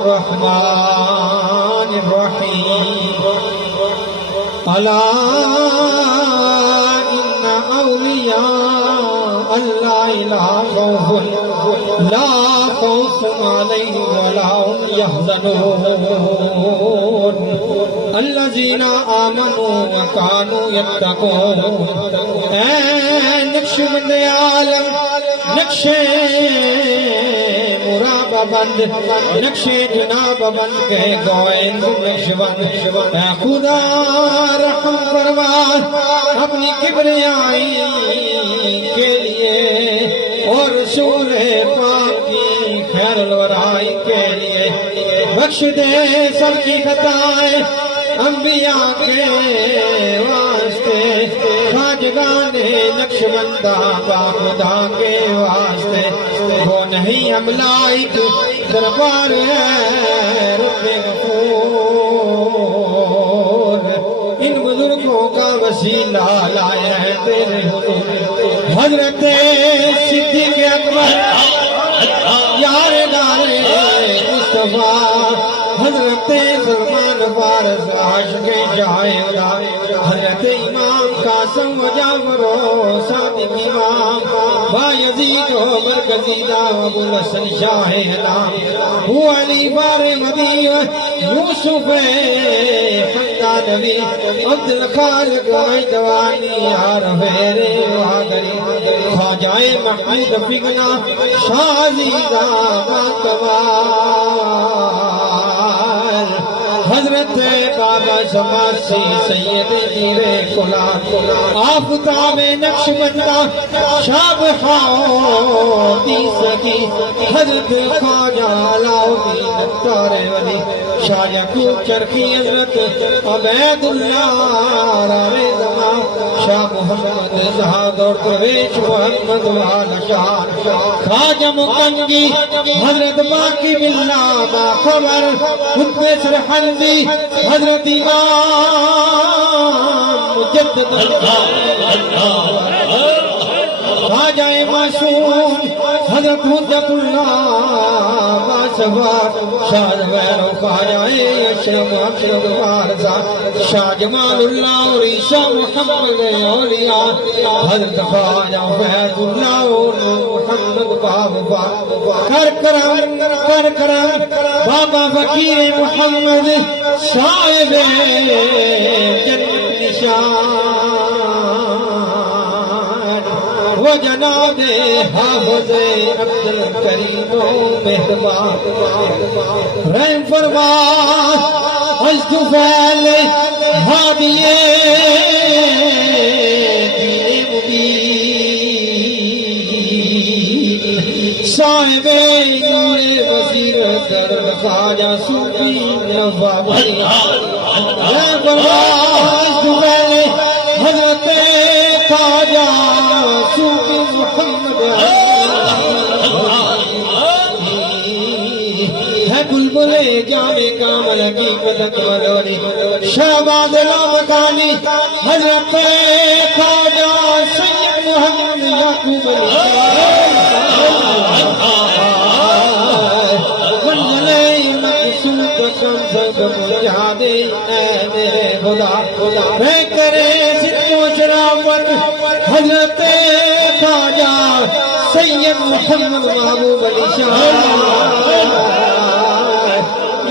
बिस्मिल्लाहिर्रहमानिर्रहीम अला इन्ना औलिया अल्लाह ला खौफुन अलैहिम वला हुम यहज़नून अल्लज़ीना आमनू व कानू यत्तकून। ऐ नक्शबंद आलम नक्शे मुराबाबंद नक्शे जनाबंद के गोइंद नक्शबंद खुदा रहम फरमा अपनी किबरियाई के लिए और रसूल पाक की खैरुल वराई के लिए बख्श दे सबकी खताएं अंबिया के वास्ते खाजगाने नक्शबंदा खुदा के वास्ते वो नहीं अमलाइक दरबार है रब्बे गफूर। इन बुजुर्गों का वसीला लाया है तेरे हुजूर हजरत सिद्दीक़ अकबर यार नारे मुस्तफा हजरत सलमान फारस आशिक़े शाहिदा हजरत इमाम कासिम व जाफर सादिक़ इमाम बायज़ीद बरगज़ीदा अबुल हसन शाह इनाम हु अली बारे मदीना यूसुफ नबी अब्दुल खालिक दवानी यार फेरे वादरी ख्वाजाए महमूद फिगना शाजीदा मातवार हजरत बाबा शमासी सैयद जीरे कुलान आफताब नक्शबंदा शाब हादी सदी हजरत ख्वाजा अलाउद्दीन तारे वली शाह यकूब चरखी हजरत अबैदुल्लाह रावे जमा शाह मोहम्मद जहाद और दरवेश मोहम्मद वाला शाह ख्वाजा मुकंगी हजरत बाकी बिल्ला बाखबर खुतबे सरहंदी हजरत इमाम मुजद्दिद ख्वाजा मासूम हजरत हुज्जतुल्लाह बासवा शाह वैरो ख्वाजा अशरफ अशरफ वारसा शाह जमालुल्लाह और ईशा मुहम्मद औलिया हजरत ख्वाजा फैजुल्लाह और मुहम्मद बाबा कर करम बाबा फकीर मुहम्मद साहिब जन्नत निशान वो जनाबे हाफ़िज़ अब्दुल करीम मेहरबान रहम फरमा अस्तुफैल हादिए साहिबे नूरे वज़ीर दर्द ख्वाजा सूफी नवाबी रहम फरमा अस्तुफैल हज़रत ख्वाजा सूफी मुहम्मद है बुलबुले जाने कामल की कदक मलोनी शहबाज लामकानी हजरत ख्वाजा सैयद मोहम्मद याकूब मंज़िले मक़सूद शम्स मुजादे मेरे खुदा मैं करे सिद्दो शराफत हजरत ख्वाजा सैयद मोहम्मद महबूब अली शाह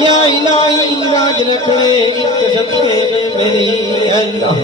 या इलाही राज रखड़े एक सत्ते में मेरी अल्लाह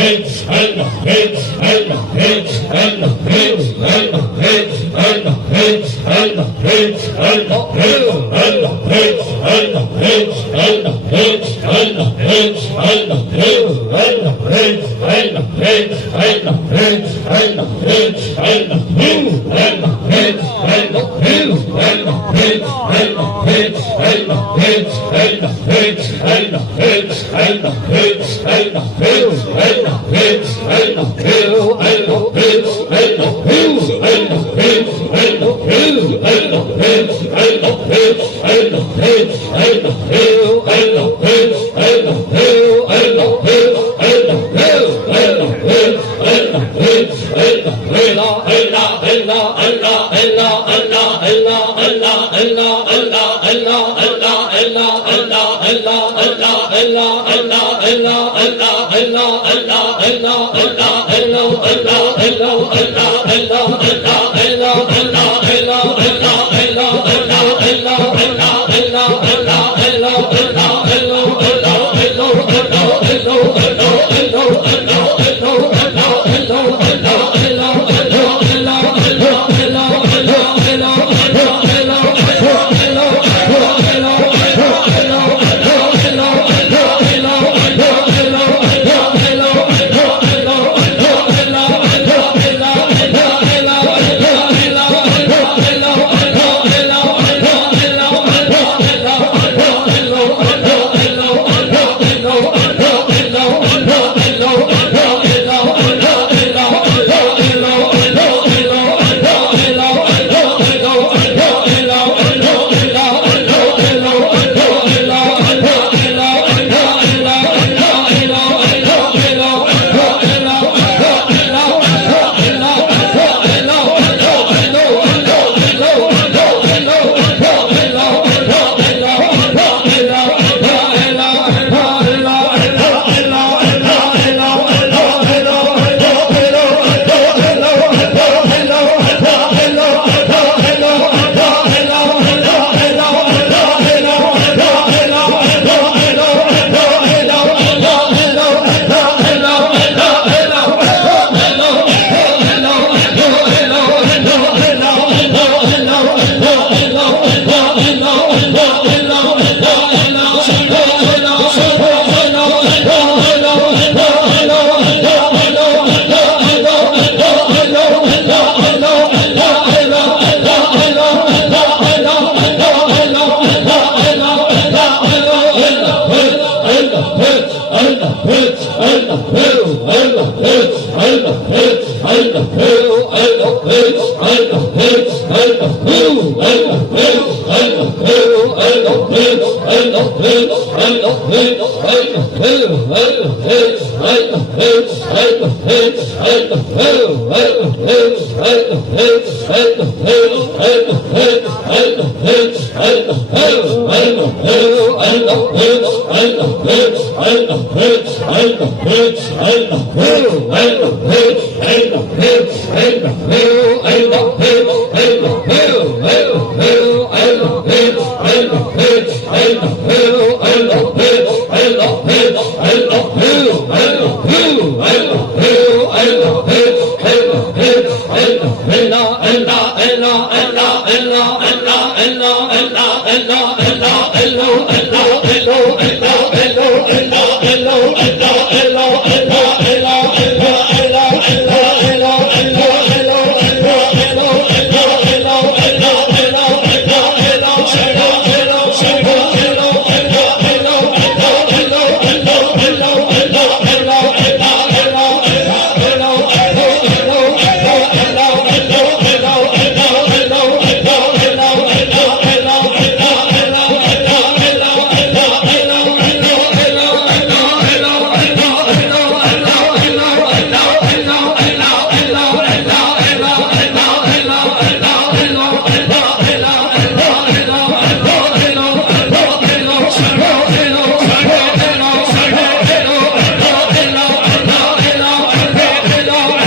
Hey,